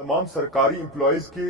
तमाम सरकारी एम्प्लॉयज के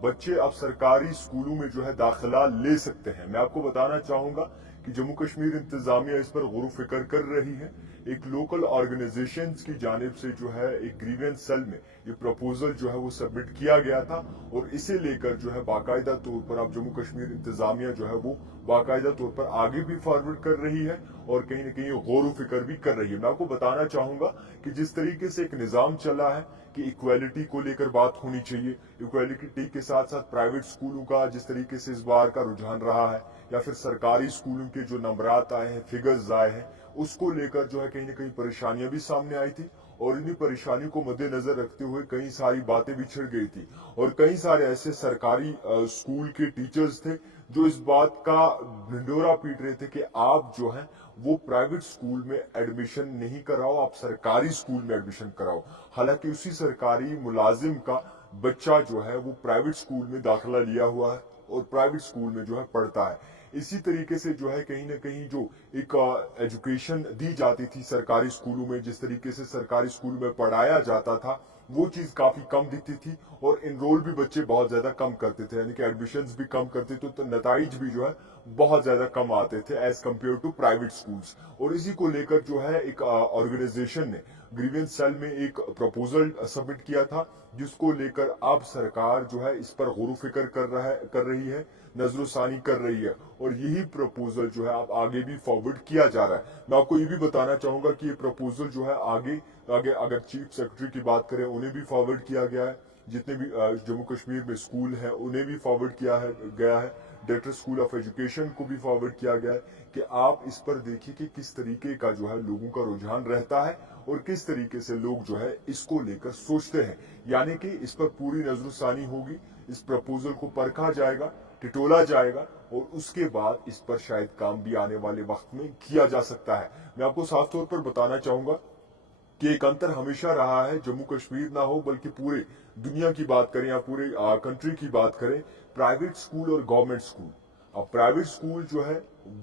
बच्चे अब सरकारी स्कूलों में जो है दाखिला ले सकते हैं। मैं आपको बताना चाहूंगा कि जम्मू कश्मीर इंतजामिया इस पर गौर फिक्र कर रही है। एक लोकल ऑर्गेनाइजेशंस की जानिब से जो है एक ग्रीवेंस सेल में ये प्रपोजल जो है वो सबमिट किया गया था और इसे लेकर जो है बाकायदा तौर पर अब जम्मू कश्मीर इंतजामिया जो है वो बाकायदा तौर पर आगे भी फॉरवर्ड कर रही है और कहीं ना कहीं गौर फिक्र भी कर रही है। मैं आपको बताना चाहूंगा कि जिस तरीके से एक निज़ाम चला है कि इक्वालिटी को लेकर बात होनी चाहिए, इक्वालिटी के साथ साथ प्राइवेट स्कूलों का जिस तरीके से इस बार का रुझान रहा है या फिर सरकारी स्कूलों के जो नंबरात आए हैं, फिगर्स आए हैं, उसको लेकर जो है कहीं ना कहीं परेशानियां भी सामने आई थी और इन्हीं परेशानियों को मद्देनजर रखते हुए कई सारी बातें भी छिड़ गई थी और कई सारे ऐसे सरकारी स्कूल के टीचर्स थे जो इस बात का ढिंडोरा पीट रहे थे कि आप जो है वो प्राइवेट स्कूल में एडमिशन नहीं कराओ, आप सरकारी स्कूल में एडमिशन कराओ। हालांकि उसी सरकारी मुलाजिम का बच्चा जो है वो प्राइवेट स्कूल में दाखिला लिया हुआ है और प्राइवेट स्कूल में जो है पढ़ता है। इसी तरीके से जो है कहीं ना कहीं जो एक एजुकेशन दी जाती थी सरकारी स्कूलों में, जिस तरीके से सरकारी स्कूल में पढ़ाया जाता था वो चीज काफी कम दिखती थी और इनरोल भी बच्चे बहुत ज्यादा कम करते थे, यानी कि एडमिशंस भी कम करते थे तो नताइज भी जो है बहुत ज्यादा कम आते थे as compare to private schools. और इसी को लेकर जो है एक ऑर्गेनाइजेशन ने ग्रीवेंस सेल में एक प्रपोजल सबमिट किया था जिसको लेकर अब सरकार जो है इस पर गौर फिक्र कर रही है, नजरसानी कर रही है और यही प्रपोजल जो है अब आगे भी फॉरवर्ड किया जा रहा है। मैं आपको ये भी बताना चाहूंगा कि ये प्रपोजल जो है आगे आगे अगर चीफ सेक्रेटरी की बात करें उन्हें भी फॉरवर्ड किया गया है, जितने भी जम्मू कश्मीर में स्कूल है उन्हें भी फॉरवर्ड किया है गया है, डायरेक्टर स्कूल ऑफ एजुकेशन को भी फॉरवर्ड किया गया है कि आप इस पर देखिए कि किस तरीके का जो है लोगों का रुझान रहता है और किस तरीके से लोग जो है इसको लेकर सोचते हैं। यानी कि इस पर पूरी नजरसानी होगी, इस प्रपोजल को परखा जाएगा, टिटोला जाएगा और उसके बाद इस पर शायद काम भी आने वाले वक्त में किया जा सकता है। मैं आपको साफ तौर पर बताना चाहूंगा कि एक अंतर हमेशा रहा है, जम्मू कश्मीर ना हो बल्कि पूरे दुनिया की बात करें या पूरे कंट्री की बात करें, प्राइवेट स्कूल और गवर्नमेंट स्कूल। अब प्राइवेट स्कूल जो है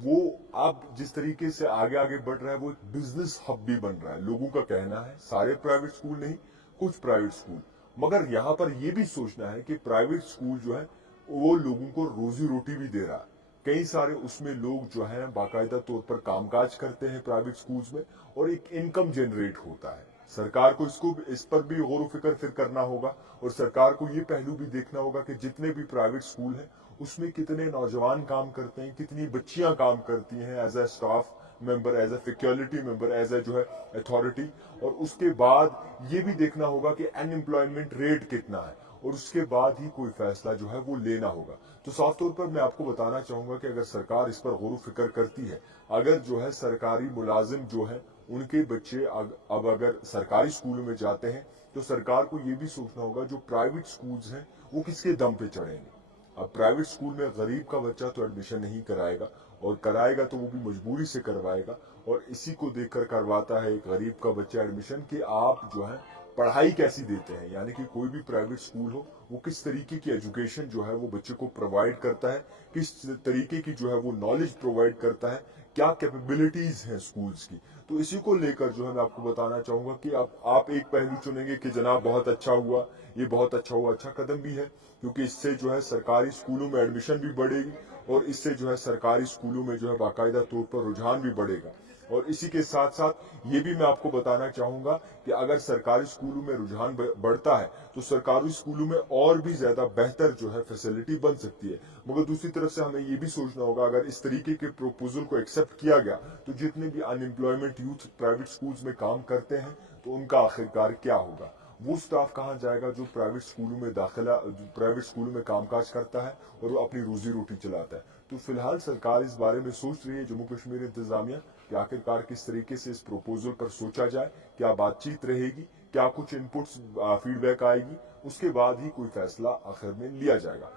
वो अब जिस तरीके से आगे आगे बढ़ रहा है वो एक बिजनेस हब भी बन रहा है। लोगों का कहना है, सारे प्राइवेट स्कूल नहीं, कुछ प्राइवेट स्कूल, मगर यहाँ पर यह भी सोचना है कि प्राइवेट स्कूल जो है वो लोगों को रोजी रोटी भी दे रहा है। कई सारे उसमें लोग जो हैं बाकायदा तौर पर कामकाज करते हैं प्राइवेट स्कूल्स में और एक इनकम जनरेट होता है। सरकार को इस पर भी गौर फिक्र फिर करना होगा और सरकार को ये पहलू भी देखना होगा कि जितने भी प्राइवेट स्कूल हैं उसमें कितने नौजवान काम करते हैं, कितनी बच्चियां काम करती हैं as a staff member, as a faculty member, as a जो है अथॉरिटी। और उसके बाद ये भी देखना होगा कि अनएम्प्लॉयमेंट रेट कितना है और उसके बाद ही कोई फैसला जो है वो लेना होगा। तो साफ तौर पर मैं आपको बताना चाहूंगा कि अगर सरकार इस पर गौर फिक्र करती है, अगर जो है सरकारी मुलाजिम जो है उनके बच्चे अब अगर सरकारी स्कूलों में जाते हैं तो सरकार को ये भी सोचना होगा जो प्राइवेट स्कूल्स हैं वो किसके दम पे चढ़ेंगे। अब प्राइवेट स्कूल में गरीब का बच्चा तो एडमिशन नहीं कराएगा और कराएगा तो वो भी मजबूरी से करवाएगा और इसी को देखकर करवाता है एक गरीब का बच्चा एडमिशन कि आप जो है पढ़ाई कैसी देते हैं, यानी कि कोई भी प्राइवेट स्कूल हो वो किस तरीके की एजुकेशन जो है वो बच्चे को प्रोवाइड करता है, किस तरीके की जो है वो नॉलेज प्रोवाइड करता है, क्या कैपेबिलिटीज हैं स्कूल्स की। तो इसी को लेकर जो है मैं आपको बताना चाहूंगा कि आप एक पहलू चुनेंगे कि जनाब बहुत अच्छा हुआ, ये बहुत अच्छा हुआ, अच्छा कदम भी है क्योंकि इससे जो है सरकारी स्कूलों में एडमिशन भी बढ़ेगी और इससे जो है सरकारी स्कूलों में जो है बाकायदा तौर पर रुझान भी बढ़ेगा। और इसी के साथ साथ ये भी मैं आपको बताना चाहूंगा कि अगर सरकारी स्कूलों में रुझान बढ़ता है तो सरकारी स्कूलों में और भी ज्यादा बेहतर जो है फैसिलिटी बन सकती है। मगर दूसरी तरफ से हमें ये भी सोचना होगा अगर इस तरीके के प्रोपोजल को एक्सेप्ट किया गया तो जितने भी अनएम्प्लॉयमेंट यूथ प्राइवेट स्कूल्स में काम करते हैं तो उनका आखिरकार क्या होगा, वो स्टाफ कहाँ जाएगा जो प्राइवेट स्कूलों में दाखिला, जो प्राइवेट स्कूलों में कामकाज करता है और वो अपनी रोजी रोटी चलाता है। तो फिलहाल सरकार इस बारे में सोच रही है, जम्मू कश्मीर इंतजामिया, कि आखिरकार किस तरीके से इस प्रोपोजल पर सोचा जाए, क्या बातचीत रहेगी, क्या कुछ इनपुट्स फीडबैक आएगी, उसके बाद ही कोई फैसला आखिर में लिया जाएगा।